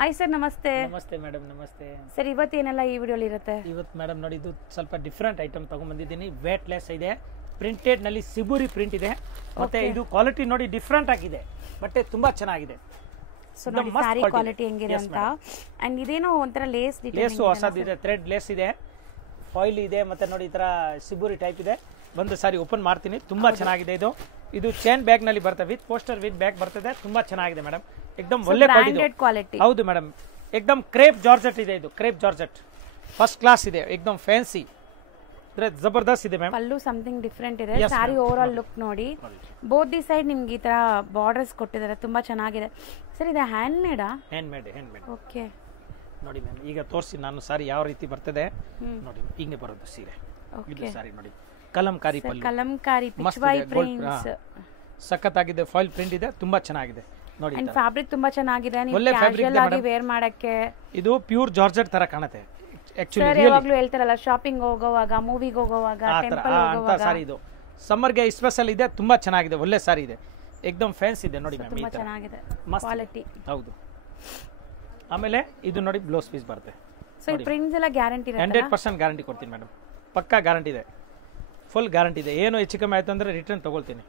Hi sir, ನಮಸ್ತೆ. ನಮಸ್ತೆ madam, ನಮಸ್ತೆ ಸರ್, ಇವತ್ತೇನೆಲ್ಲ ಈ ವಿಡಿಯೋಲಿ ಇರುತ್ತೆ? ಇವತ್ತು ಮೇಡಮ್ ನೋಡಿ, ಇದು ಸ್ವಲ್ಪ ಡಿಫ್ರೆಂಟ್ ಐಟಮ್ ತಗೊಂಡ್ಬಂದಿದ್ದೀನಿ. ವೇಟ್ ಲೆಸ್ ಇದೆ, ಪ್ರಿಂಟೆಡ್ ನಲ್ಲಿ ಸಿಬುರಿ ಪ್ರಿಂಟ್ ಇದೆ, ಮತ್ತೆ ಇದು ಕ್ವಾಲಿಟಿ ನೋಡಿ ಡಿಫ್ರೆಂಟ್ ಆಗಿದೆ, ಬಟ್ಟೆ ತುಂಬಾ ಚೆನ್ನಾಗಿದೆ. ಸೊ ನೋಡಿ ಸ್ಯಾರಿ ಕ್ವಾಲಿಟಿ ಹೆಂಗಿದೆ ಅಂತ. ಅಂಡ್ ಇದೇನೋ ಒಂಥರ ಲೇಸ್ ಹೊಸದಿದೆ, ಥ್ರೆಡ್ ಲೇಸ್ ಇದೆ, ಫಾಯಿಲ್ ಇದೆ, ಮತ್ತೆ ನೋಡಿ ಈ ತರ ಸಿಬುರಿ ಟೈಪ್ ಇದೆ. ಒಂದು ಸಾರಿ ಓಪನ್ ಮಾಡ್ತೀನಿ, ತುಂಬಾ ಚೆನ್ನಾಗಿದೆ. ಇದು ಚೈನ್ ಬ್ಯಾಗ್ ನಲ್ಲಿ ಬರ್ತದೆ, ವಿತ್ ಪೋಸ್ಟರ್ ವಿತ್ ಬ್ಯಾಗ್ ಬರ್ತದೆ, ತುಂಬಾ ಚೆನ್ನಾಗಿದೆ ಮೇಡಮ್. एकदम ಒಳ್ಳೆ ಕ್ವಾಲಿಟಿ. ಹೌದು ಮೇಡಮ್, एकदम ಕ್ರೇಪ್ ಜಾರ್ಜೆಟ್ ಇದೆ. ಇದು ಕ್ರೇಪ್ ಜಾರ್ಜೆಟ್ ಫಸ್ಟ್ ಕ್ಲಾಸ್ ಇದೆ, एकदम ಫ್ಯಾನ್ಸಿ, ಜಬರ್ದಸ್ತ್ ಇದೆ ಮ್ಯಾಮ್. ಪಲ್ಲು ಸಮಥಿಂಗ್ ಡಿಫರೆಂಟ್ ಇದೆ. ಸ್ಯಾರಿ ಓವರ್ ಆಲ್ ಲುಕ್ ನೋಡಿ, ಬೋತ್ ದಿ ಸೈಡ್ ನಿಮ್ಗೆ ಈ ತರ ಬಾರ್ಡರ್ಸ್ ಕೊಟ್ಟಿದ್ದಾರೆ, ತುಂಬಾ ಚೆನ್ನಾಗಿದೆ. ಸರ್, ಇದು ಹ್ಯಾಂಡ್ ಮೇಡಾ? Hand made. ಓಕೆ, ನೋಡಿ ಮ್ಯಾಮ್, ಈಗ ತೋರಿಸಿ ನಾನು ಸಾರಿ ಯಾವ ರೀತಿ ಬರ್ತದೆ ನೋಡಿ. ಹಿಂಗೆ ಬರೋದು ಸೀರೆ. ಇದು ಸಾರಿ ನೋಡಿ, ಕಲಂಕಾರಿ ಪಲ್ಲು, ಕಲಂಕಾರಿ ಪಿಚ್ವಾಯಿ ಪ್ರಿಂಟ್ಸ್, ಸಖತ್ತಾಗಿದೆ. ಫಾಯಿಲ್ ಪ್ರಿಂಟ್ ಇದೆ, ತುಂಬಾ ಚೆನ್ನಾಗಿದೆ ನೋಡಿ. ಅಂಡ್ ಫ್ಯಾಬ್ರಿಕ್ ತುಂಬಾ ಚೆನ್ನಾಗಿದೆ, ನೀವು ಕ್ಯಾಶುಯಲ್ ಆಗಿ ವೇರ್ ಮಾಡಕ್ಕೆ. ಇದು ಪ್ಯೂರ್ ಜಾರ್ಜೆಟ್ ತರ ಕಾಣುತ್ತೆ. ಸರ್, ಯಾವಾಗ್ಲೂ ಹೇಳ್ತಾರಲ್ಲ, ಶಾಪಿಂಗ್ ಹೋಗೋವಾಗ, ಮೂವಿಗೆ ಹೋಗೋವಾಗ, ಟೆಂಪಲ್ ಹೋಗೋವಾಗ. ಸಾರಿ ಇದು ಸಮ್ಮರ್ಗೆ ಸ್ಪೆಷಲ್ ಇದೆ, ತುಂಬಾ ಚೆನ್ನಾಗಿದೆ, ಒಳ್ಳೆ ಸಾರಿ ಇದೆ, एकदम ಫ್ಯಾನ್ಸಿ ಇದೆ ನೋಡಿ ಮ್ಯಾಮ್. ತುಂಬಾ ಚೆನ್ನಾಗಿದೆ ಕ್ವಾಲಿಟಿ. ಹೌದು. ಆಮೇಲೆ ಇದು ನೋಡಿ ಬ್ಲೌಸ್ ಪೀಸ್ ಬರುತ್ತೆ. ಸೊ ಈ ಪ್ರಿಂಟ್ಸ್ ಎಲ್ಲ ಗ್ಯಾರಂಟಿ ಇರುತ್ತೆ? 100% ಗ್ಯಾರಂಟಿ ಕೊಡ್ತೀನಿ ಮೇಡಮ್, ಪಕ್ಕಾ ಗ್ಯಾರಂಟಿ ಇದೆ, ಫುಲ್ ಗ್ಯಾರಂಟಿ ಇದೆ. ಏನು ಹೆಚ್ಚು ಕಮ್ಮಿ ಆಯ್ತು ಅಂದ್ರೆ ರಿಟರ್ನ್ ತಗೊಳ್ತೀನಿ.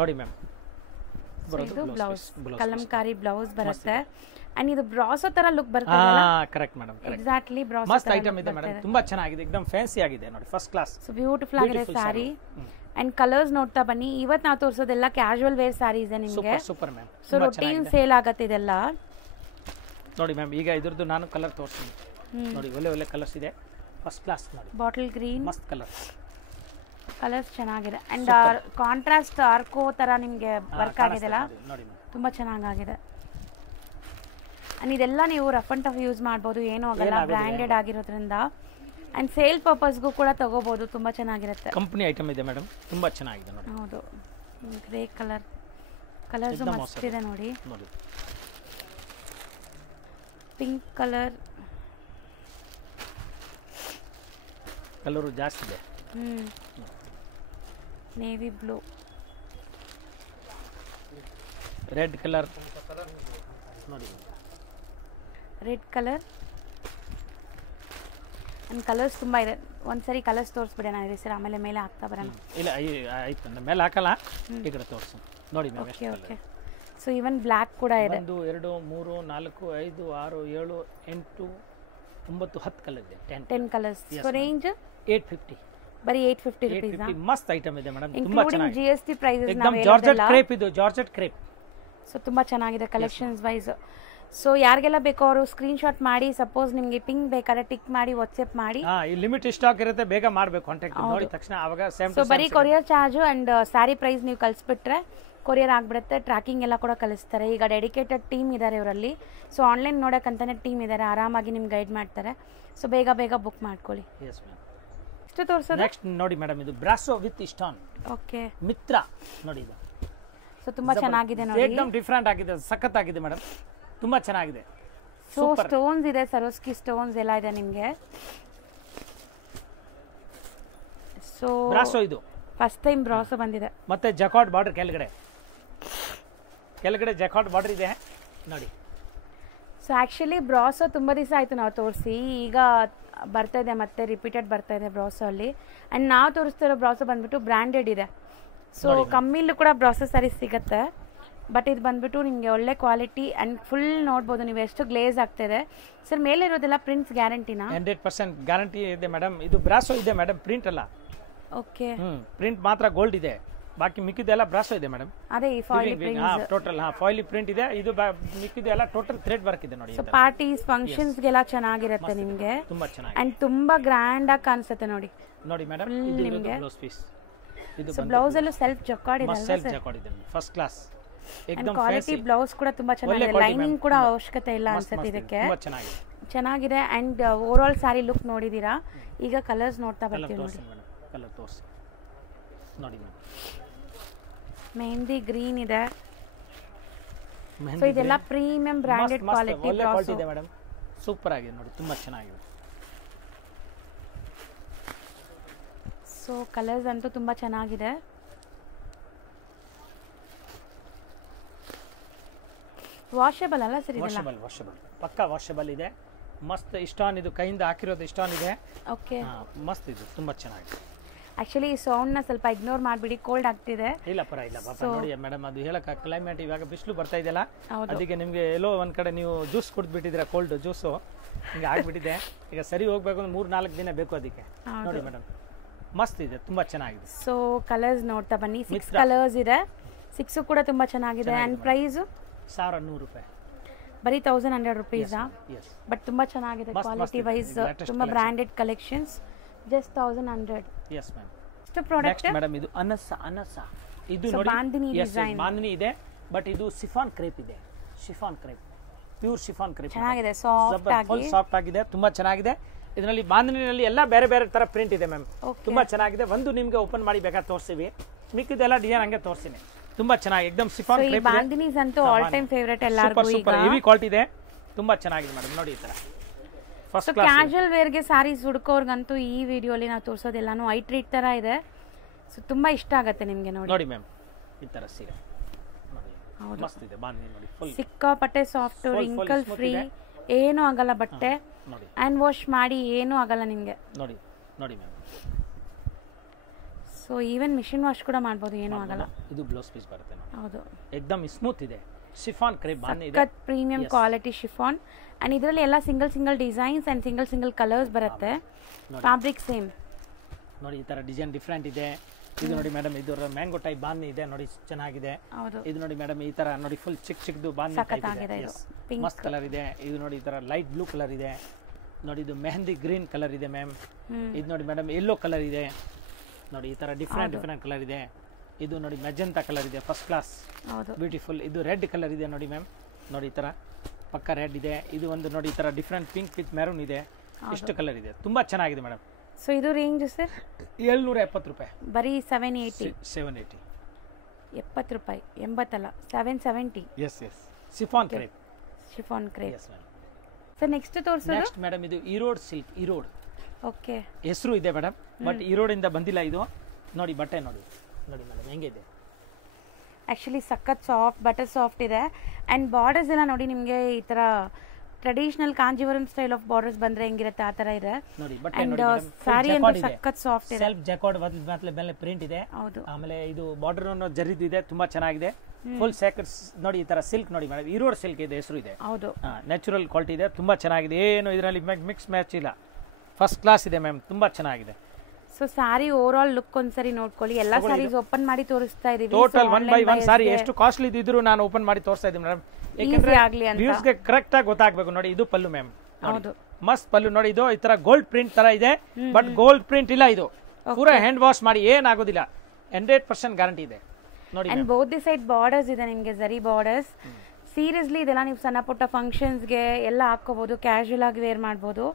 ನೋಡಿ ಮ್ಯಾಮ್, ಬ್ಲೌಸ್ ಕಲಂಕಾರಿ ಬ್ಲೌಸ್ ಬರುತ್ತೆ. ಅಂಡ್ ಇದು ಬ್ರಾಸೋ ತರ ಲುಕ್ ಬರುತ್ತೆ. Correct madam, exactly brasso. ಮಸ್ತ್ ಐಟಮ್ ಇದೆ ಮೇಡಮ್, ತುಂಬಾ ಚೆನ್ನಾಗಿದೆ, एकदम ಫ್ಯಾನ್ಸಿ ಆಗಿದೆ ನೋಡಿ, ಫಸ್ಟ್ ಕ್ಲಾಸ್. ಸೊ ಬ್ಯೂಟಿಫುಲ್ ಆಗಿದೆ ಸಾರಿ. ಅಂಡ್ ಕಲರ್ಸ್ ನೋಡ್ತಾ ಬನ್ನಿ. ಇವತ್ತು ನಾವು ತೋರಿಸೋದೆಲ್ಲ ಕ್ಯಾಶುವಲ್ ವೇರ್ ಸಾರೀಸ್ ನಿಮಗೆ. Super ma'am. So routine sale ಆಗತ್ತೆ ಇದೆಲ್ಲ ನೋಡಿ ಮ್ಯಾಮ್. ಈಗ ಇದ್ರದ್ದು ನಾನು ಕಲರ್ ತೋರಿಸ್ತೀನಿ ನೋಡಿ, ಒಳ್ಳೆ ಒಳ್ಳೆ ಕಲರ್ಸ್ ಇದೆ, ಫಸ್ಟ್ ಕ್ಲಾಸ್ ನೋಡಿ. ಬಾಟಲ್ ಗ್ರೀನ್, ಮಸ್ತ್ ಕಲರ್ಸ್ ಚೆನ್ನಾಗಿದೆ. ಅಂಡ್ ಕಾಂಟ್ರಾಸ್ಟ್ ಆರ್ಕೋ ತರ ನಿಮಗೆ ವರ್ಕ್ ಆಗಿದೆಲ್ಲ, ತುಂಬಾ ಚೆನ್ನಾಗಿದೆ. ಅಂಡ್ ಇದೆಲ್ಲ ನೀವು ರಫ್ ಅಂಡ್ ಟಫ್ ಯೂಸ್ ಮಾಡಬಹುದು, ಏನೂ ಆಗಲ್ಲ, ಬ್ರಾಂಡೆಡ್ ಆಗಿರೋದ್ರಿಂದ. ಅಂಡ್ ಸೇಲ್ ಪರ್ಪಸ್ಗೂ ಕೂಡ ತಗೋಬಹುದು, ತುಂಬಾ ಚೆನ್ನಾಗಿರುತ್ತೆ. ಕಂಪನಿ ಐಟಮ್ ಇದೆ ಮೇಡಮ್, ತುಂಬಾ ಚೆನ್ನಾಗಿದೆ ನೋಡಿ. ಹೌದು, ಗ್ರೇ ಕಲರ್ಸ್ ಮಸ್ತ್ ಇದೆ ನೋಡಿ. ಪಿಂಕ್ ಕಲರು ಜಾಸ್ತಿ ಇದೆ. ನೇವಿ ಬ್ಲೂ, ರೆಡ್ ಕಲರ್ ನೋಡಿ, ರೆಡ್ ಕಲರ್. ಅಂಡ್ ಕಲರ್ಸ್ ತುಂಬಾ ಇದೆ. ಒಂದ್ಸರಿ ಕಲರ್ಸ್ ತೋರಿಸ್ಬಿಡಿ, ನಾನು ಸರ್ ಆಮೇಲೆ ಮೇಲೆ ಹಾಕ್ತಾ ಬರೋಣ. ಇಲ್ಲ ಆಯ್ತು, ಮೇಲೆ ಹಾಕಲ್ಲ, ಈ ಕಡೆ ತೋರಿಸು ನೋಡಿ ma'am. Okay. So even black ಕೂಡ ಇದೆ. 1 2 3 4 5 6 7 8 9 10 ಕಲರ್ ಇದೆ. 10 ಕಲರ್ಸ್. ಸೊ ರೇಂಜ್ 850, ಬರೀ 850 ರೂಪೀಸ್. ಮಸ್ತ್ ಐಟಮ್ ಇದೆ ಮೇಡಮ್, ತುಂಬಾ ಚೆನ್ನಾಗಿದೆ. GST ಪ್ರೈಸಸ್ एकदम ಜಾರ್ಜೆಟ್ ಕ್ರೇಪ್, ಇದು ಜಾರ್ಜೆಟ್ ಕ್ರೇಪ್. ಸೊ ತುಂಬಾ ಚೆನ್ನಾಗಿದೆ ಕಲೆಕ್ಷನ್ಸ್ ವೈಸ್. ಸೊ ಯಾರಿಗೆಲ್ಲ ಬೇಕೋ ಅವರು ಸ್ಕ್ರೀನ್ ಶಾಟ್ ಮಾಡಿ, ಸಪೋಸ್ ನಿಮಗೆ ಪಿಂಗ್ ಬೇಕಾದ್ರೆ ಟಿಕ್ ಮಾಡಿ ವಾಟ್ಸ್ಆಪ್ ಮಾಡಿ. ಈ ಲಿಮಿಟ್ ಸ್ಟಾಕ್ ಇರುತ್ತೆ, ಬೇಗ ಮಾಡಬೇಕು ಕಾಂಟ್ಯಾಕ್ಟ್ ನೋಡಿ ತಕ್ಷಣ, ಆವಾಗ ಸೇಮ್. ಸೊ ಬರೀ courier charge and sari price ನೀವು ಕಳಿಸ್ಬಿಟ್ರೆ ಕೊರಿಯರ್ ಆಗ್ಬಿಡುತ್ತೆ. ಟ್ರ್ಯಾಕಿಂಗ್ ಎಲ್ಲ ಕೂಡ ಕಳಿಸ್ತಾರೆ. ಈಗ ಡೆಡಿಕೇಟೆಡ್ ಟೀಮ್ ಇದ್ದಾರೆ ಇವರಲ್ಲಿ. ಸೊ ಆನ್ಲೈನ್ ನೋಡೋಕ್ಕಂತಾನೆ ಟೀಮ್ ಇದ್ದಾರೆ, ಆರಾಮಾಗಿ ನಿಮ್ಗೆ ಗೈಡ್ ಮಾಡ್ತಾರೆ. ಸೊ ಬೇಗ ಬುಕ್ ಮಾಡ್ಕೊಳ್ಳಿ. ಎಷ್ಟು ತೋರಿಸೋದು ನೆಕ್ಸ್ಟ್ ನೋಡಿ ಮೇಡಮ್, ಇದು ಬ್ರಾಸೋ ವಿತ್ ಸ್ಟೋನ್. ಓಕೆ, ಮಿತ್ರ ನೋಡಿ ಇದು. ಸೊ ತುಂಬಾ ಚೆನ್ನಾಗಿದೆ ನೋಡಿ, एकदम ಡಿಫರೆಂಟ್ ಆಗಿದೆ, ಸಖತ್ತಾಗಿದೆ ಮೇಡಮ್, ತುಂಬಾ ಚೆನ್ನಾಗಿದೆ. ಸೊ ಸ್ಟೋನ್ಸ್ ಇದೆ, ಸರೋಸ್ಕಿ ಸ್ಟೋನ್ಸ್ ಎಲ್ಲ ಇದೆ ನಿಮಗೆ. ಸೊ ಬ್ರಾಸೋ ಇದು ಫಸ್ಟ್ ಟೈಮ್ ಬ್ರಾಸೋ ಬಂದಿದೆ. ಮತ್ತೆ ಜಕಾರ್ಡ್ ಬಾರ್ಡರ್ ಕೆಳಗಡೆ ಜಕಾರ್ಡ್ ಬಾರ್ಡರ್ ಇದೆ ನೋಡಿ. ಸೊ ಆಕ್ಚುಲಿ ಬ್ರಾಸೋ ತುಂಬಾ ದಿವಸ ಆಯ್ತು ನಾವು ತೋರಿಸಿ, ಈಗ ಬರ್ತಾ ಇದೆ, ಮತ್ತೆ ರಿಪೀಟೆಡ್ ಬರ್ತಾ ಇದೆ ಬ್ರಾಸೋ ಅಲ್ಲಿ. ಅಂಡ್ ನಾವು ತೋರಿಸ್ತಿರೋ ಬ್ರಾಸೋ ಬಂದ್ಬಿಟ್ಟು ಬ್ರಾಂಡೆಡ್ ಇದೆ. ಸೊ ಕಮ್ಮಿಲೂ ಕೂಡ ಬ್ರಾಸೋ ಸ್ಯಾರೀಸ್ ಸಿಗುತ್ತೆ, ಬಟ್ ಇದು ಬಂದ್ಬಿಟ್ಟು ನಿಮಗೆ ಒಳ್ಳೆ ಕ್ವಾಲಿಟಿ ಅಂಡ್ ಫುಲ್ ನೋಡ್ಬೋದು ನೀವು ಎಷ್ಟು ಗ್ಲೇಸ್ ಆಗ್ತಿದೆ. ಸರ್, ಮೇಲೆ ಇರೋದೆಲ್ಲ ಪ್ರಿಂಟ್ಸ್ ಗ್ಯಾರಂಟಿನಾ? 100% ಗ್ಯಾರಂಟಿ ಇದೆ ಮೇಡಮ್. ಇದು ಬ್ರಾಸೋ ಇದೆ ಮೇಡಮ್, ಪ್ರಿಂಟ್ ಅಲ್ಲ. ಓಕೆ, ಪ್ರಿಂಟ್ ಮಾತ್ರ ಗೋಲ್ಡ್ ಇದೆ, ಬಾಕಿ ಮಿಕ್ಕಿದೆಲ್ಲ ಬ್ರಾಸೋ ಇದೆ ಮೇಡಮ್. ಅದೇ ಈ foil prints total foil print ಇದೆ. ಇದು ಮಿಕ್ಕಿದೆಲ್ಲ ಟೋಟಲ್ ಥ್ರೆಡ್ ವರ್ಕ್ ಇದೆ ನೋಡಿ. ಸೊ ಪಾರ್ಟೀಸ್ ಫಂಕ್ಷನ್ಸ್ ಗೆಲ್ಲ ಚೆನ್ನಾಗಿರುತ್ತೆ ನಿಮಗೆ, ತುಂಬಾ ಚೆನ್ನಾಗಿ ಅಂಡ್ ತುಂಬಾ ಗ್ರ್ಯಾಂಡ್ ಆಗಿ ಕಾಣಿಸುತ್ತೆ ನೋಡಿ. ನೋಡಿ ಮೇಡಮ್, ಇದು ನಿಮಗೆ ಬ್ಲೌಸ್ ಪೀಸ್. ಇದು ಬ್ಲೌಸ್ ಅಲ್ಲೂ ಸೆಲ್ಫ್ ಜಕಾರ್ಡ್ ಇದೆ, ಸೆಲ್ಫ್ ಜಕಾರ್ಡ್ ಇದೆ, ಫಸ್ಟ್ ಕ್ಲಾಸ್. एकदम ಕ್ವಾಲಿಟಿ ಬ್ಲೌಸ್ ಕೂಡ ತುಂಬಾ ಚೆನ್ನಾಗಿದೆ. ಲೈನಿಂಗ್ ಕೂಡ ಅವಶ್ಯಕತೆ ಇಲ್ಲ ಅನ್ಸುತ್ತೆ ಇದಕ್ಕೆ, ಚೆನ್ನಾಗಿದೆ. And over all sari look ನೋಡಿದೀರಾ. ಈಗ ಕಲರ್ಸ್ ನೋಡ್ತಾ ಬರ್ತೀವಿ ನೋಡಿ. ಕಲರ್ ತೋರಿಸಿ ನೋಡಿ ಮೇಡಮ್. ಮೆಹಂದಿ ಗ್ರೀನ್ ಇದೆ. ಸೊ ಇದೆಲ್ಲ ಪ್ರೀಮಿಯಂ ಬ್ರಾಂಡೆಡ್ ಕ್ವಾಲಿಟಿ ಬ್ರಾಸೋ ಇದೆ ಮೇಡಮ್, ಸೂಪರ್ ಆಗಿದೆ ನೋಡಿ, ತುಂಬಾ ಚೆನ್ನಾಗಿದೆ. ಸೊ ಕಲರ್ಸ್ ಅಂತೂ ತುಂಬಾ ಚೆನ್ನಾಗಿದೆ. ವಾಷಬಲ್ ಅಲ್ಲ ಸರ್ ಇದೆಲ್ಲ? ವಾಷಬಲ್ ಪಕ್ಕಾ ವಾಷಬಲ್ ಇದೆ, ಮಸ್ತ್ ಇಸ್ಟಾನ್, ಇದು ಕೈಯಿಂದ ಹಾಕಿರೋದು ಇಸ್ಟಾನ್ ಇದೆ. ಓಕೆ, ಮಸ್ತ್ ಇದು ತುಂಬಾ ಚೆನ್ನಾಗಿದೆ. ಆಕ್ಚುಲಿ ಈ ಸೌಂಡ್ ನ ಸ್ವಲ್ಪ ಇಗ್ನೋರ್ ಮಾಡ್ಬಿಡಿ, ಕೋಲ್ಡ್ ಆಗ್ತಿದೆ. ಇಲ್ಲ ಪಾಪ ನೋಡಿ ಮೇಡಮ್, ಅದು ಹೇಳಕ್ ಕ್ಲೈಮೇಟ್ ಇವಾಗ ಬಿಸಿಲು ಬರ್ತಾ ಇದೆಯಲ್ಲ, ಅದಕ್ಕೆ ನಿಮ್ಗೆ ಎಲ್ಲೋ ಒಂದ್ ಕಡೆ ನೀವು ಜ್ಯೂಸ್ ಕುಡಿದ್ಬಿಟ್ಟಿದ್ರೆ ಕೋಲ್ಡ್ ಜ್ಯೂಸು ಹಿಂಗೆ ಆಗ್ಬಿಟ್ಟಿದೆ. ಈಗ ಸರಿ ಹೋಗ್ಬೇಕು ಅಂದ್ರೆ 3-4 ದಿನ ಬೇಕು ಅದಕ್ಕೆ. ನೋಡಿ ಮೇಡಮ್, ಮಸ್ತ್ ಇದೆ, ತುಂಬಾ ಚೆನ್ನಾಗಿದೆ. ಸೊ ಕಲರ್ಸ್ ನೋಡ್ತಾ ಬನ್ನಿ, 6 ಕಲರ್ಸ್ ಇದೆ, 6 ಕೂಡ ತುಂಬಾ ಚೆನ್ನಾಗಿದೆ. ಅಂಡ್ ಪ್ರೈಸ್ 1100 ರೂಪಾಯಿ, ಬರೀ 1100 ರುಪೀಸ್. ಬಟ್ ತುಂಬಾ ಚೆನ್ನಾಗಿದೆ, ಕ್ವಾಲಿಟಿ ವೈಸ್ ತುಂಬಾ branded collections. Just 1100. Yes ma'am. ಎಷ್ಟು ಪ್ರಾಡಕ್ಟ್ ಮೇಡಮ್? ಇದು ಅನಸ ಇದು ನೋಡಿ, ಬಾಂದಿನಿ ಡಿಸೈನ್, ಬಾಂದಿನಿ ಇದೆ, ಬಟ್ ಇದು ಶಿಫಾನ್ ಕ್ರೇಪ್ ಇದೆ. Chiffon crepe, pure chiffon crepe, ಚೆನ್ನಾಗಿದೆ, ಸಾಫ್ಟ್ ಆಗಿ, ಫುಲ್ ಸಾಫ್ಟ್ ಆಗಿದೆ, ತುಂಬಾ ಚೆನ್ನಾಗಿದೆ. ಇದರಲ್ಲಿ ಬಾಂದಿನಿನಲ್ಲಿ ಎಲ್ಲ ಬೇರೆ ಬೇರೆ ತರ ಪ್ರಿಂಟ್ ಇದೆ ಮ್ಯಾಮ್, ತುಂಬಾ ಚೆನ್ನಾಗಿದೆ. ಒಂದು ನಿಮ್ಗೆ ಓಪನ್ ಮಾಡಿ ಬೇಕಾದ್ರೆ ತೋರಿಸ್ತೀವಿ, ಮಿಕ್ಕಿದೆಲ್ಲ ಡಿಸೈನ್ ಹಂಗೆ ತೋರಿಸ್ತೀನಿ. ತುಂಬಾ ಚೆನ್ನಾಗಿ ಎಕ್ದಮ್ ಶಿಫಾನ್ ಕ್ರೇಪ್. ಬಾಂದಿನೀಸ್ ಅಂತೂ ಆಲ್ ಟೈಮ್ ಫೇವರೇಟ್ ಎಲ್ಲರಿಗೂ. ಸೂಪರ್ ಹೆವಿ ಕ್ವಾಲಿಟಿ ಇದೆ, ತುಂಬಾ ಚೆನ್ನಾಗಿದೆ ಮೇಡಮ್. ನೋಡಿ ಈ ತರ ಫಸ್ಟ್ ಕ್ಲಾಸ್ ಕ್ಯಾಶುವಲ್ ವೇರ್ ಗೆ ಸಾರೀಸ್ ಹುಡುಕೋರ್ಗಂತೂ ಈ ವಿಡಿಯೋಲಿ ನಾವು ತೋರಿಸೋದೆಲ್ಲಾನು ಐ ಟ್ರೀಟ್ ತರ ಇದೆ. ಸೊ ತುಂಬಾ ಇಷ್ಟ ಆಗುತ್ತೆ ನಿಮ್ಗೆ. ನೋಡಿ ಮ್ಯಾಮ್, ಈ ತರ ಸೀರೆ ನೋಡಿ, ಮಸ್ತ್ ಇದೆ. ಬಾಂದಿನಿ ನೋಡಿ, ಫುಲ್ ಸಿಕ್ಕಾಪಟ್ಟೆ ಸಾಫ್ಟ್, ರಿಂಕಲ್ ಫ್ರೀ, ಏನು ಆಗಲ್ಲ ಬಟ್ಟೆ, ಹ್ಯಾಂಡ್ ವಾಶ್ ಮಾಡಿ ಏನು ಆಗಲ್ಲ ನಿಮ್ಗೆ. ನೋಡಿ ma'am. So even machine wash ಕೂಡ ಮಾಡ್ಬೋದು, ಏನು ಆಗಲ್ಲ. ಇದು ಬ್ಲೌಸ್ ಪೀಸ್ ಬರುತ್ತೆ. ಹೌದು, ಎಕ್ದಮ್ ಸ್ಮೂತ್ ಇದೆ, ಶಿಫಾನ್ ಕ್ರೇಪ್ ಬಾಂದಿನಿ ಇದೆ, ಸಖತ್ ಪ್ರೀಮಿಯಂ ಕ್ವಾಲಿಟಿ ಶಿಫಾನ್. ಅಂಡ್ ಇದರಲ್ಲಿ ಎಲ್ಲ single designs and single colours ಬರುತ್ತೆ. Fabric same. ನೋಡಿ ಈ ತರ ಡಿಸೈನ್ ಡಿಫ್ರೆಂಟ್ ಇದೆ. ಇದು ನೋಡಿ ಮೇಡಮ್, ಇದು ಮ್ಯಾಂಗೋ ಟೈಪ್ ಬಾಂದಿನಿ ಇದೆ, ನೋಡಿ ಚೆನ್ನಾಗಿದೆ. ಇದು ನೋಡಿ ಮೇಡಮ್, ಈ ತರ ನೋಡಿ ಫುಲ್ ಚಿಕ್ಕದು ಬಾಂದಿನಿ ಟೈಪ್ ಇದೆ, ಮಸ್ತ್ ಕಲರ್ ಇದೆ. ಇದು ನೋಡಿ ಈ ತರ ಲೈಟ್ ಬ್ಲೂ ಕಲರ್ ಇದೆ. ನೋಡಿ ಇದು ಮೆಹಂದಿ ಗ್ರೀನ್ ಕಲರ್ ಇದೆ ಮ್ಯಾಮ್. ಇದು ನೋಡಿ ಮೇಡಮ್, ಯೆಲ್ಲೋ ಕಲರ್ ಇದೆ. ನೋಡಿ ಈ ತರ ಡಿಫ್ರೆಂಟ್ ಕಲರ್ ಇದೆ. ಇದು ನೋಡಿ ಮೆಜೆಂಟಾ ಕಲರ್ ಇದೆ, ಫಸ್ಟ್ ಕ್ಲಾಸ್, ಬ್ಯೂಟಿಫುಲ್. ಇದು ರೆಡ್ ಕಲರ್ ಇದೆ ನೋಡಿ ಮ್ಯಾಮ್, ನೋಡಿ ಈ ತರ ಪಕ್ಕ ರೆಡ್ ಇದೆ. ಇದು ಒಂದು ನೋಡಿ ಈ ತರ ಡಿಫ್ರೆಂಟ್ ಪಿಂಕ್ ವಿತ್ ಮೆರೂನ್ ಇದೆ, ಇಷ್ಟು ಕಲರ್ ಇದೆ, ತುಂಬಾ ಚೆನ್ನಾಗಿದೆ ಮೇಡಮ್. ಸೊ ಇದು ರೇಂಜ್ ಸರ್ 770 ರೂಪಾಯಿ, ಬರೀ 780. 70 ರೂಪಾಯಿ, 80 ಅಲ್ಲ 770. Yes chiffon crepe. Yes ma'am. Sir next ತೋರಿಸೋದು. ನೆಕ್ಸ್ಟ್ ಮೇಡಮ್, ಇದು ಈರೋಡ್ ಸಿಲ್ಕ್. ಈರೋಡ್ ಓಕೆ, ಹೆಸರು ಇದೆ ಮೇಡಮ್, ಬಟ್ ಈರೋಡ್ ಇಂದ ಬಂದಿಲ್ಲ ಇದು. ನೋಡಿ ಬಟ್ಟೆ ನೋಡಿ ಮೇಡಮ್ ಹೆಂಗಿದೆ. ಆಕ್ಚುಲಿ ಸಖತ್ ಸಾಫ್ಟ್, ಬಟರ್ ಸಾಫ್ಟ್ ಇದೆ. ಅಂಡ್ ಬಾರ್ಡರ್ಸ್ ಎಲ್ಲ ನೋಡಿ ನಿಮಗೆ ಈ ತರ traditional Kanjeevaram style of borders ಬಂದ್ರೆ ಹೆಂಗಿರುತ್ತೆ ಆ ತರ ಇದೆ. ನೋಡಿ ಬಟ್ಟೆ ಅಂಡ್ ನೋಡಿ, ಸಾರಿ ಅಂತೂ ಸಖತ್ ಸಾಫ್ಟ್ ಇದೆ, ಸೆಲ್ಫ್ ಜಾಕಾರ್ಡ್ ಮೇಲೆ ಪ್ರಿಂಟ್ ಇದೆ. ಹೌದು, ಆಮೇಲೆ ಇದು ಬಾರ್ಡರ್ ಜರಿದು ಇದೆ, ತುಂಬಾ ಚೆನ್ನಾಗಿದೆ. ಫುಲ್ ಸ್ಯಾಕರ್ಸ್ ನೋಡಿ, ಈ ತರ ಸಿಲ್ಕ್ ನೋಡಿ ಮೇಡಮ್, ಈರೋಡ್ ಸಿಲ್ಕ್ ಇದೆ ಹೆಸರು ಇದೆ. ಹೌದು, ನ್ಯಾಚುರಲ್ ಕ್ವಾಲಿಟಿ ಇದೆ, ತುಂಬಾ ಚೆನ್ನಾಗಿದೆ. ಏನು ಇದರಲ್ಲಿ ಮಿಕ್ಸ್ ಮ್ಯಾಚ್ ಇಲ್ಲ, ಫಸ್ಟ್ ಕ್ಲಾಸ್ ಇದೆ ಮ್ಯಾಮ್, ತುಂಬಾ ಚೆನ್ನಾಗಿದೆ. So sorry over all look ಒಂದ್ಸರಿ ನೋಡ್ಕೊಳ್ಳಿ. ಎಲ್ಲ ಸಾರೀಸ್ ಓಪನ್ ಮಾಡಿ ತೋರಿಸ್ತಾ ಇದೀವಿ. ಟೋಟಲ್ 1 by 1 ಸಾರಿ ಎಷ್ಟು ಕಾಸ್ಟ್ಲಿ ಇದ್ರೂ ನಾನು ಓಪನ್ ಮಾಡಿ ತೋರಿಸ್ತಾ ಇದ್ದೀನಿ ಮೇಡಮ್, ಈಸಿ ಆಗ್ಲಿ ಅಂತ. ವ್ಯೂಸ್ ಗೆ ಕರೆಕ್ಟ್ ಆಗಿ ಗೊತ್ತಾಗಬೇಕು. ನೋಡಿ ಇದು ಪಲ್ಲು ಮ್ಯಾಮ್, ಹೌದು, ಮಸ್ತ್ ಪಲ್ಲು ನೋಡಿ. ಇದು ಈ ತರ ಗೋಲ್ಡ್ ಪ್ರಿಂಟ್ ತರ ಇದೆ, ಬಟ್ ಗೋಲ್ಡ್ ಪ್ರಿಂಟ್ ಇಲ್ಲ. ಇದು ಪೂರಾ ಹ್ಯಾಂಡ್ ವಾಶ್ ಮಾಡಿ ಏನಾಗೋದಿಲ್ಲ, 100% ಗ್ಯಾರಂಟಿ ಇದೆ ನೋಡಿ. And both the side borders ಇದೆ ನಿಮಗೆ, ಜರಿ ಬಾರ್ಡರ್ಸ್. ಸೀರಿಯಸ್ಲಿ ಇದೆಲ್ಲ ನೀವು ಸಣ್ಣ ಪುಟ್ಟ ಫಂಕ್ಷನ್ಸ್ಗೆ ಎಲ್ಲ ಹಾಕೋಬಹುದು, ಕ್ಯಾಶುವಲ್ ಆಗಿ ವೇರ್ ಮಾಡ್ಬೋದು,